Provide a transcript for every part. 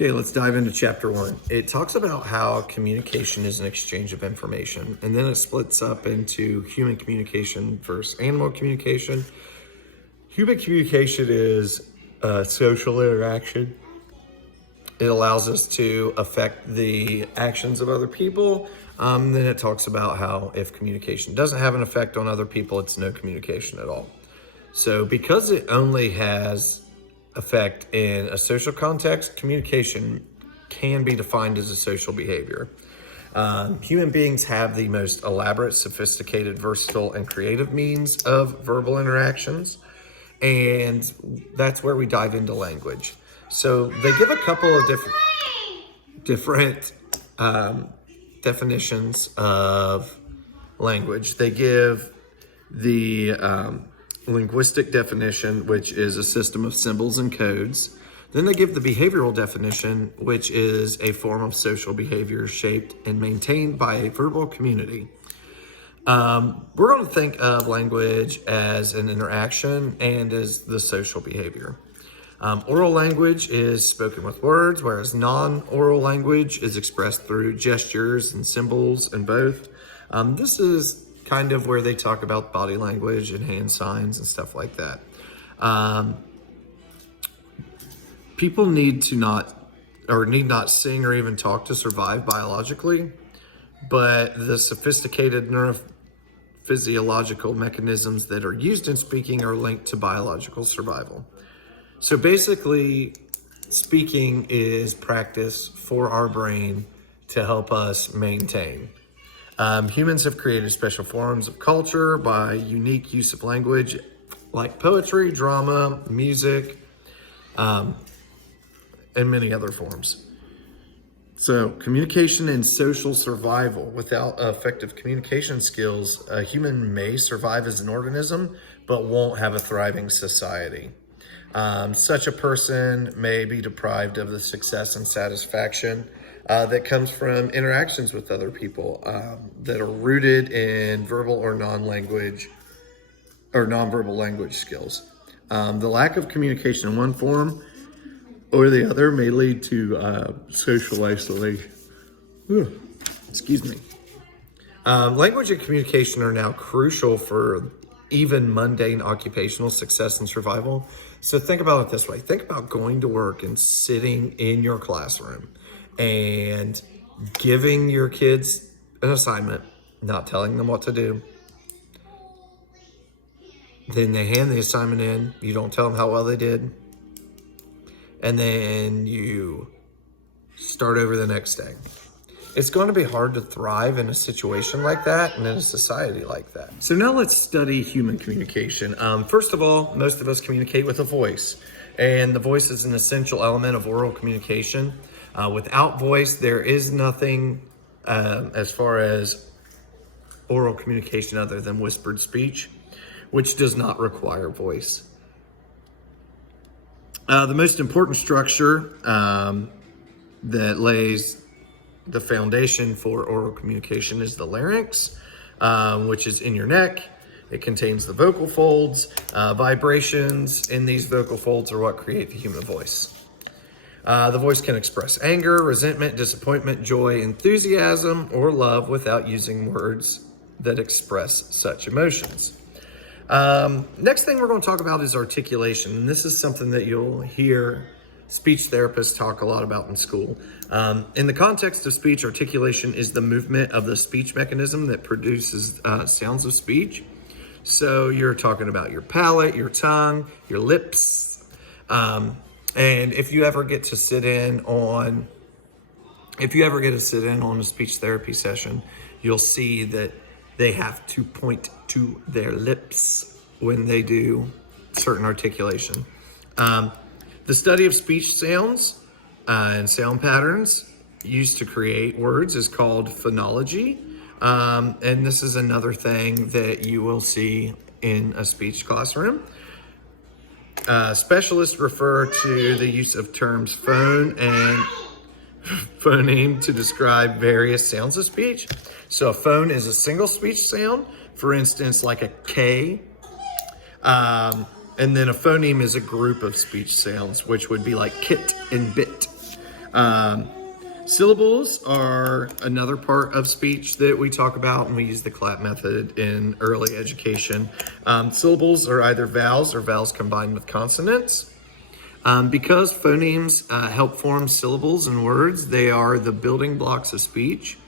Okay, let's dive into chapter 1. It talks about how communication is an exchange of information, and then it splits up into human communication versus animal communication. Human communication is social interaction. It allows us to affect the actions of other people. Then it talks about how if communication doesn't have an effect on other people, it's no communication at all. So because it only has effect in a social context, communication can be defined as a social behavior. Human beings have the most elaborate, sophisticated, versatile, and creative means of verbal interactions. And that's where we dive into language. So they give a couple of different definitions of language. They give the linguistic definition, which is a system of symbols and codes. Then they give the behavioral definition, which is a form of social behavior shaped and maintained by a verbal community. We're going to think of language as an interaction and as the social behavior. Oral language is spoken with words, whereas non-oral language is expressed through gestures and symbols and both. This is kind of where they talk about body language and hand signs and stuff like that. People need not sing or even talk to survive biologically, but the sophisticated neurophysiological mechanisms that are used in speaking are linked to biological survival. So basically, speaking is practice for our brain to help us maintain. Humans have created special forms of culture by unique use of language like poetry, drama, music, and many other forms. So communication and social survival. Without effective communication skills, a human may survive as an organism, but won't have a thriving society. Such a person may be deprived of the success and satisfaction that comes from interactions with other people that are rooted in verbal or non-language or nonverbal language skills. The lack of communication in one form or the other may lead to social isolation. Excuse me. Language and communication are now crucial for even mundane occupational success and survival. So think about it this way. Think about going to work and sitting in your classroom and giving your kids an assignment, not telling them what to do. Then they hand the assignment in. You don't tell them how well they did. And then you start over the next day. It's going to be hard to thrive in a situation like that and in a society like that. So now let's study human communication. First of all, most of us communicate with a voice, and the voice is an essential element of oral communication. Without voice, there is nothing as far as oral communication other than whispered speech, which does not require voice. The most important structure that lays the foundation for oral communication is the larynx, which is in your neck. It contains the vocal folds. Vibrations in these vocal folds are what create the human voice. The voice can express anger, resentment, disappointment, joy, enthusiasm, or love without using words that express such emotions. Next thing we're going to talk about is articulation. And this is something that you'll hear speech therapists talk a lot about in school. In the context of speech, articulation is the movement of the speech mechanism that produces sounds of speech. So you're talking about your palate, your tongue, your lips. And if you ever get to sit in on a speech therapy session, you'll see that they have to point to their lips when they do certain articulation. The study of speech sounds and sound patterns used to create words is called phonology. And this is another thing that you will see in a speech classroom. Specialists refer to the use of terms phone and phoneme to describe various sounds of speech. So a phone is a single speech sound, for instance, like a K. And then a phoneme is a group of speech sounds, which would be like kit and bit. Syllables are another part of speech that we talk about, and we use the clap method in early education. Syllables are either vowels or vowels combined with consonants. Because phonemes help form syllables and words, they are the building blocks of speech.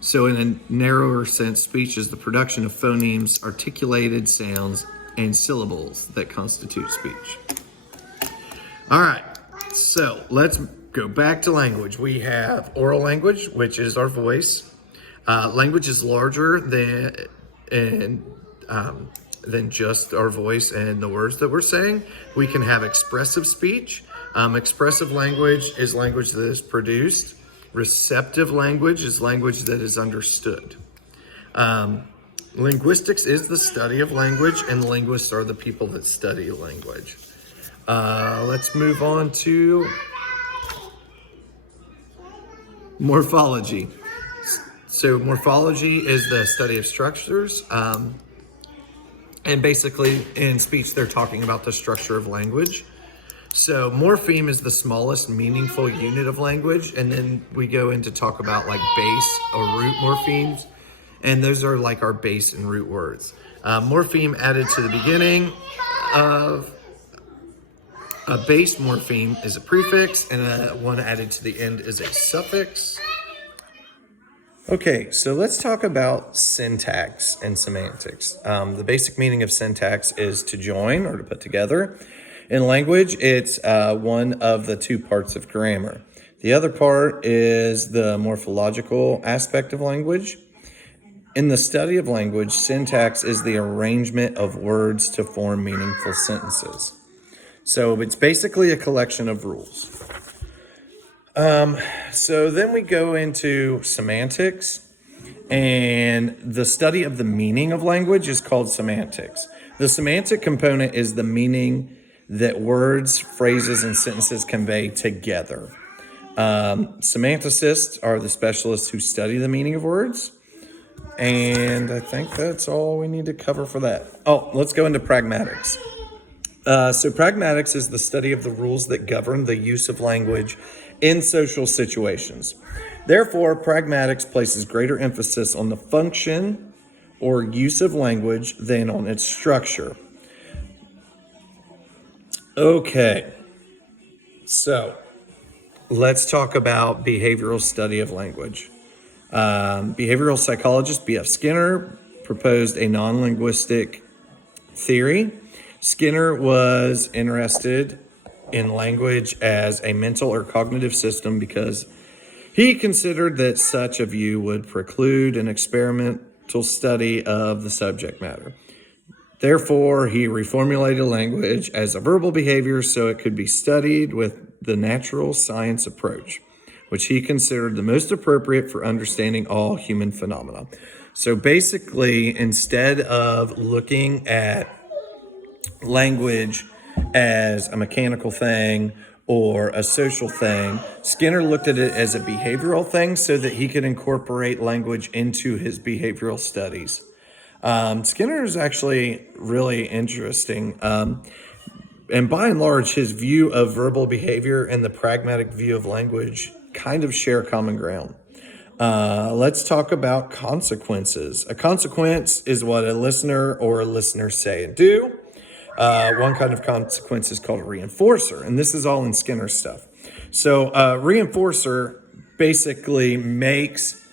So in a narrower sense, speech is the production of phonemes, articulated sounds, and syllables that constitute speech. All right, so let's go back to language. We have oral language, which is our voice. Language is larger than just our voice and the words that we're saying. We can have expressive speech. Expressive language is language that is produced. Receptive language is language that is understood. Linguistics is the study of language, and linguists are the people that study language. Let's move on to morphology. So morphology is the study of structures. And basically in speech, they're talking about the structure of language. So morpheme is the smallest meaningful unit of language. And then we go into talk about like base or root morphemes. And those are like our base and root words. Morpheme added to the beginning of a base morpheme is a prefix, and one added to the end is a suffix. Okay, so let's talk about syntax and semantics. The basic meaning of syntax is to join or to put together. In language, it's one of the two parts of grammar. The other part is the morphological aspect of language. In the study of language, syntax is the arrangement of words to form meaningful sentences. So it's basically a collection of rules. So then we go into semantics, and the study of the meaning of language is called semantics. The semantic component is the meaning that words, phrases, and sentences convey together. Semanticists are the specialists who study the meaning of words. And I think that's all we need to cover for that. Oh, let's go into pragmatics. So pragmatics is the study of the rules that govern the use of language in social situations. Therefore, pragmatics places greater emphasis on the function or use of language than on its structure. Okay, so let's talk about behavioral study of language. Behavioral psychologist B.F. Skinner proposed a non-linguistic theory. Skinner was interested in language as a mental or cognitive system because he considered that such a view would preclude an experimental study of the subject matter. Therefore, he reformulated language as a verbal behavior so it could be studied with the natural science approach, which he considered the most appropriate for understanding all human phenomena. So basically, instead of looking at language as a mechanical thing or a social thing, Skinner looked at it as a behavioral thing so that he could incorporate language into his behavioral studies. Skinner is actually really interesting. And by and large, his view of verbal behavior and the pragmatic view of language kind of share common ground. Let's talk about consequences. A consequence is what a listener or listeners say and do. One kind of consequence is called a reinforcer, and this is all in Skinner stuff. So a reinforcer basically makes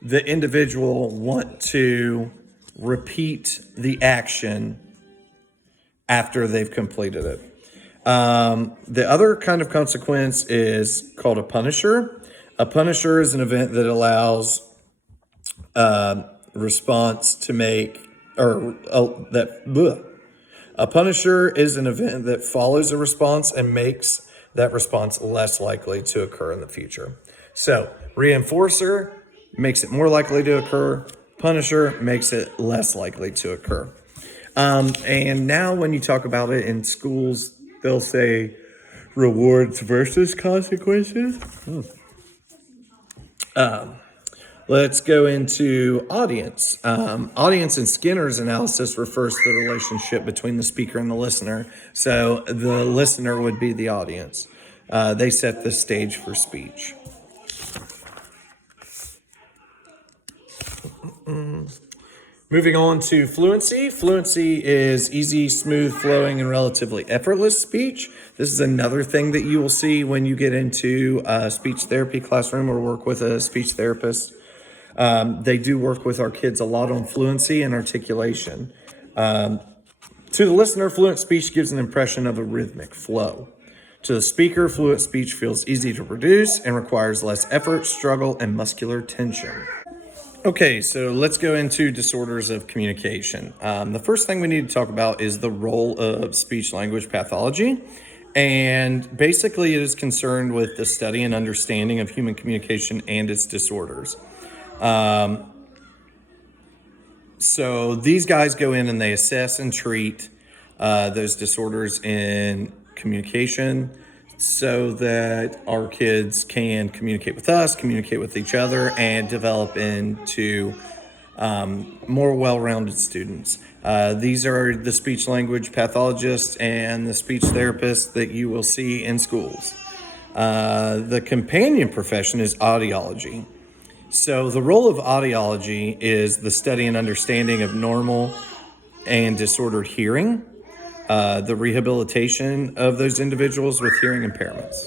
the individual want to repeat the action after they've completed it. The other kind of consequence is called a punisher. A punisher is an event that allows response to make, A punisher is an event that follows a response and makes that response less likely to occur in the future. So, reinforcer makes it more likely to occur. Punisher makes it less likely to occur. And now when you talk about it in schools, they'll say rewards versus consequences. Let's go into audience. Audience in Skinner's analysis refers to the relationship between the speaker and the listener. So the listener would be the audience. They set the stage for speech. Moving on to fluency. Fluency is easy, smooth, flowing, and relatively effortless speech. This is another thing that you will see when you get into a speech therapy classroom or work with a speech therapist. They do work with our kids a lot on fluency and articulation. To the listener, fluent speech gives an impression of a rhythmic flow. To the speaker, fluent speech feels easy to produce and requires less effort, struggle, and muscular tension. Okay, so let's go into disorders of communication. The first thing we need to talk about is the role of speech language pathology. And basically, it is concerned with the study and understanding of human communication and its disorders. So these guys go in and they assess and treat those disorders in communication so that our kids can communicate with us, communicate with each other, and develop into more well-rounded students. These are the speech language pathologists and the speech therapists that you will see in schools. The companion profession is audiology. So the role of audiology is the study and understanding of normal and disordered hearing, the rehabilitation of those individuals with hearing impairments.